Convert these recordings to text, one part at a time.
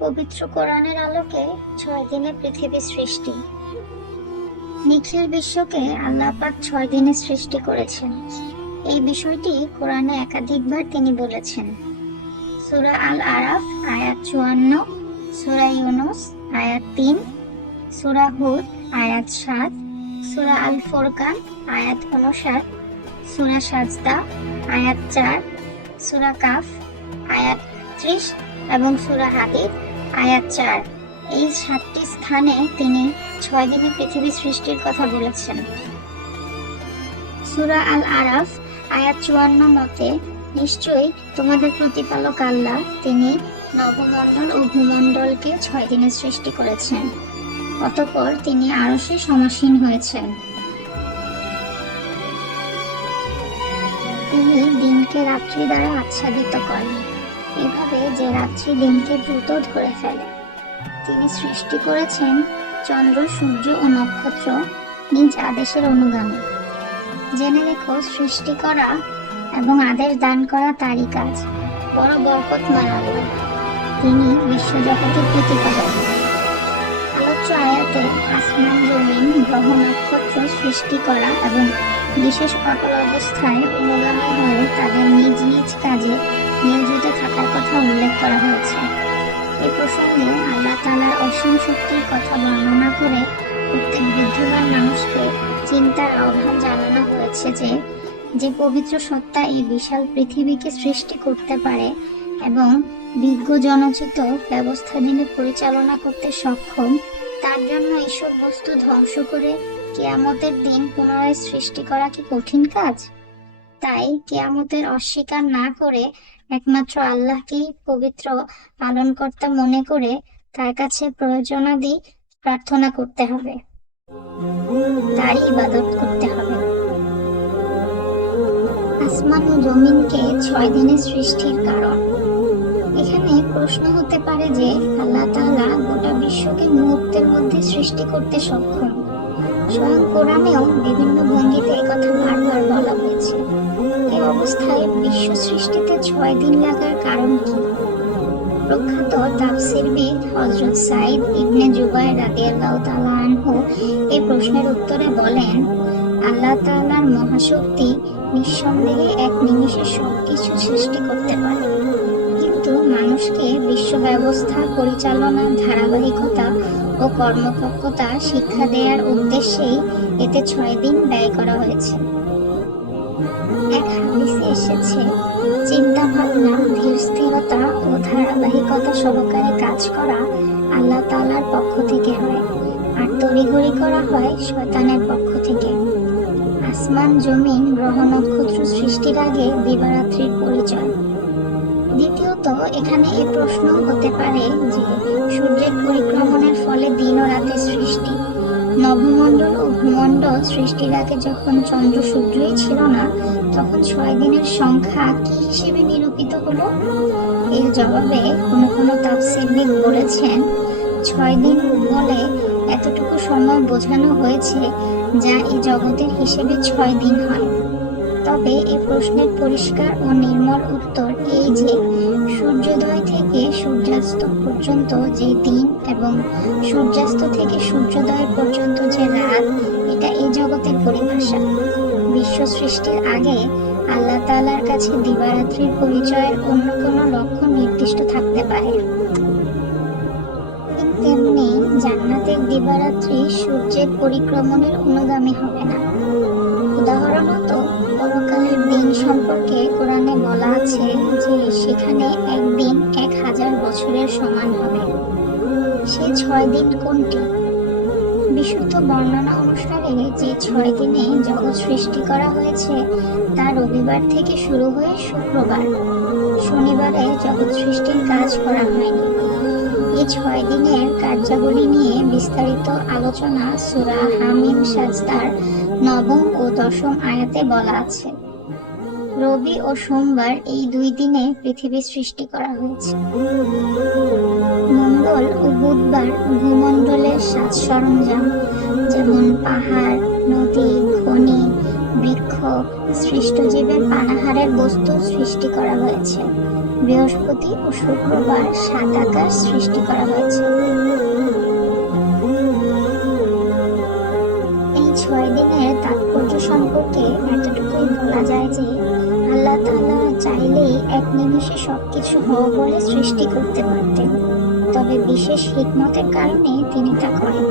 পবিত্র কোরআনের আলোকে 6 দিনে পৃথিবী সৃষ্টি। নিখিল বিশ্বকে আল্লাহ পাক 6 দিনে সৃষ্টি করেছেন। এই বিষয়টি কোরআনে একাধিকবার তিনি বলেছেন। সূরা আল আরাফ আয়াত 54, সূরা ইউনূস আয়াত 3, সূরা হুদ আয়াত 7, সূরা আল ফুরকান আয়াত 59, সূরা সাজদা আয়াত 4, সূরা কাফ আয়াত 30 এবং সূরা হাদীদ আয়াত 4। এই 7টি স্থানে তিনি 6 দিনে পৃথিবী সৃষ্টির কথা বলেছেন। সূরা আল আরাফ আয়াত 54 মতে, নিশ্চয়ই তোমাদের প্রতিপালক আল্লাহ তিনি নবমণ্ডল ও ভূমণ্ডলকে 6 দিনে সৃষ্টি করেছেন। অতঃপর তিনি আরশে সমাসীন হয়েছেন। তিনি দিনকে রাত্রি দ্বারা আচ্ছাদিত করেন, এভাবে যে রাত্রি দিনকে দ্রুত ধরে ফেলে। তিনি সৃষ্টি করেছেন চন্দ্র, সূর্য ও নক্ষত্র নিজ আদেশের অনুগামী। জেনে রেখো, সৃষ্টি করা এবং আদেশ দান করা তারই কাজ। বড় বরকতময় আল্লাহ, তিনি বিশ্বজগতের প্রতিপালক। আলোচ্য আয়াতে আসমান, জমিন, গ্রহ, নক্ষত্র সৃষ্টি করা এবং বিশেষ অটল অবস্থায় অনুগামী হয়ে তাদের নিজ নিজ কাজে নিয়োজিত থাকার কথা উল্লেখ করা হয়েছে। এই প্রসঙ্গে আল্লাহ তাআলার অসীম শক্তির কথা বর্ণনা করে প্রত্যেক বুদ্ধিমান মানুষকে চিন্তার আহ্বান জানানো হয়েছে যে পবিত্র সত্তা এই বিশাল পৃথিবীকে সৃষ্টি করতে পারে এবং বিজ্ঞ জনচিত ব্যবস্থাধীনে পরিচালনা করতে সক্ষম, তার জন্য এসব বস্তু ধ্বংস করে কিয়ামতের দিন পুনরায় সৃষ্টি করা কি কঠিন কাজ? তাই কিয়ামতের অস্বীকার না করে একমাত্র আল্লাহকেই পবিত্র পালনকর্তা মনে করে তার কাছে প্রয়োজনাদি প্রার্থনা করতে হবে, তারই ইবাদত করতে হবে। আসমান ও জমিনকে 6 দিনে সৃষ্টির কারণ। এখানে প্রশ্ন হতে পারে যে আল্লাহ তাআলা গোটা বিশ্বকে মুহূর্তের মধ্যে সৃষ্টি করতে সক্ষম। স্বয়ং কোরআনেও বিভিন্ন ভঙ্গিতে একথা বারবার বলা হয়েছে। এই অবস্থায় বিশ্ব সৃষ্টিতে 6 দিন লাগার কারণ কি? প্রখ্যাত তাফসীরবিদ হযরত সাঈদ ইবনে জুবাইর রাদিয়াল্লাহু তাআলা আনহু এই প্রশ্নের উত্তরে বলেন, আল্লাহ তাআলার মহাশক্তি নিঃসন্দেহে এক নিমিষে সবকিছু সৃষ্টি করতে পারে, কিন্তু মানুষকে বিশ্ব ব্যবস্থা পরিচালনার ধারাবাহিকতা ও কর্মপক্ষতা শিক্ষা দেওয়ার উদ্দেশ্যেই এতে 6 দিন ব্যয় করা হয়েছে। এক হাদিসে এসেছে, চিন্তা ভাবনা, ধীর স্থিরতা ও ধারাবাহিকতা সহকারে কাজ করা আল্লাহ তাআলার পক্ষ থেকে হয়, আর তড়িঘড়ি করা হয় শয়তানের পক্ষ থেকে। আসমান, জমিন, গ্রহ, নক্ষত্র সৃষ্টির আগে দিবারাত্রির পরিচয়। দ্বিতীয়ত, এখানে এই প্রশ্ন হতে পারে যে সূর্যের পরিক্রমণের ফলে দিন ও রাতের সৃষ্টি। নবমণ্ডল ও ভূমণ্ডল সৃষ্টির আগে যখন চন্দ্র সূর্যই ছিল না, তখন 6 দিনের সংখ্যা কি হিসেবে নিরূপিত হলো? এর জবাবে কোনো তাফসীরবিদ বলেছেন, 6 দিন বলে এতটুকু সময় বোঝানো হয়েছে যা এই জগতের হিসেবে 6 দিন হয়। তবে এই প্রশ্নের পরিষ্কার ও নির্মল উত্তর এই যে সূর্যোদয় থেকে সূর্যাস্ত পর্যন্ত যে দিন এবং সূর্যাস্ত থেকে সূর্যোদয় পর্যন্ত যে রাত, এটা এই জগতের পরিভাষা। বিশ্ব সৃষ্টির আগে আল্লাহ তাআলার কাছে দিবারাত্রির পরিচয়ের অন্য কোনো লক্ষ্য নির্দিষ্ট থাকতে পারে। তেমনি জান্নাতের দিবারাত্রি সূর্যের পরিক্রমণের অনুগামী হবে না। উদাহরণত পরকালের দিন সম্পর্কে কোরআনে বলা আছে যে সেখানে একদিন 1000 বছরের সমান হবে। সে 6 দিন কোনটি? বিশুদ্ধ বর্ণনা অনুসারে যে 6 দিনে জগৎ সৃষ্টি করা হয়েছে তা রবিবার থেকে শুরু হয়ে শুক্রবার। শনিবারে জগৎ সৃষ্টির কাজ করা হয়নি। এই 6 দিনের কার্যাবলী নিয়ে বিস্তারিত আলোচনা সূরা হামিম সাজদার 9ম ও 10ম আয়াতে বলা আছে। রবি ও সোমবার এই 2 দিনে পৃথিবী সৃষ্টি করা হয়েছে। মঙ্গল ও বুধবার ভূমণ্ডলের সাজ সরঞ্জাম, যেমন পাহাড়, নদী, খনি, বৃক্ষ, সৃষ্ট জীবের পানাহারের বস্তু সৃষ্টি করা হয়েছে। বৃহস্পতি ও শুক্রবার সাত আকাশ সৃষ্টি করা হয়েছে। এই 6 দিনের তাৎপর্য সম্পর্কে এতটুকুই বলা যায় যে আল্লাহ তাআলা চাইলেই এক নিমিষে সবকিছু হওয়া বলে সৃষ্টি করতে পারতেন, তবে বিশেষ হিকমতের কারণে তিনি তা করেন।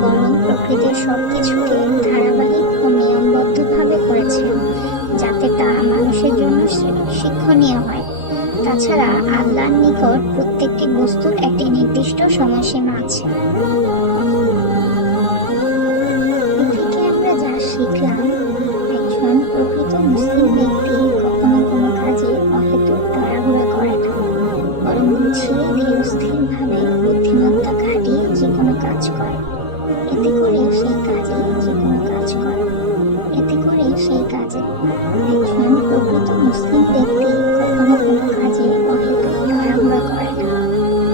বরং প্রকৃতির সবকিছুকে ধারাবাহিক ও নিয়মবদ্ধভাবে করেছেন, যাতে তা মানুষের জন্য শিক্ষণীয় হয়। তাছাড়া আল্লাহর নিকট প্রত্যেকটি বস্তুর একটি নির্দিষ্ট সময়সীমা আছে। এ থেকে আমরা যা শিখলাম, একজন প্রকৃত মুসলিম ব্যক্তি কখনো কোনো কাজে অহেতুক তাড়াহুড়ো করে না, বরং গুছিয়ে ধীরস্থিরভাবে বুদ্ধিমত্তা খাটিয়ে যে কোনো কাজ করে। এতে করে সেই কাজে একজন প্রকৃত মুসলিম ব্যক্তি কখনো কোনো কাজে অহেতুক তাড়াহুড়ো করে না,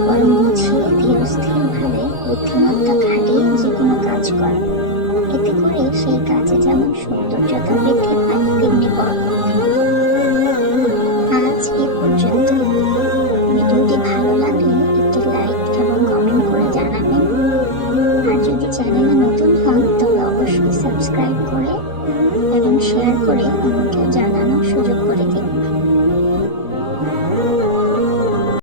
বরং গুছিয়ে ধীরস্থিরভাবে বুদ্ধিমত্তা খাটিয়ে যে কোনো কাজ করে। এতে করে সেই কাজে যেমন সৌন্দর্যতা বৃদ্ধি পায়, তেমনি বরকত। আজ এ পর্যন্ত। ভিডিওটি ভালো লাগলে একটি লাইক এবং কমেন্ট করে জানাবেন। আর যদি চ্যানেলে নতুন হন তবে অবশ্যই সাবস্ক্রাইব করে এবং শেয়ার করে অন্যকেও জানানোর সুযোগ করে দিন।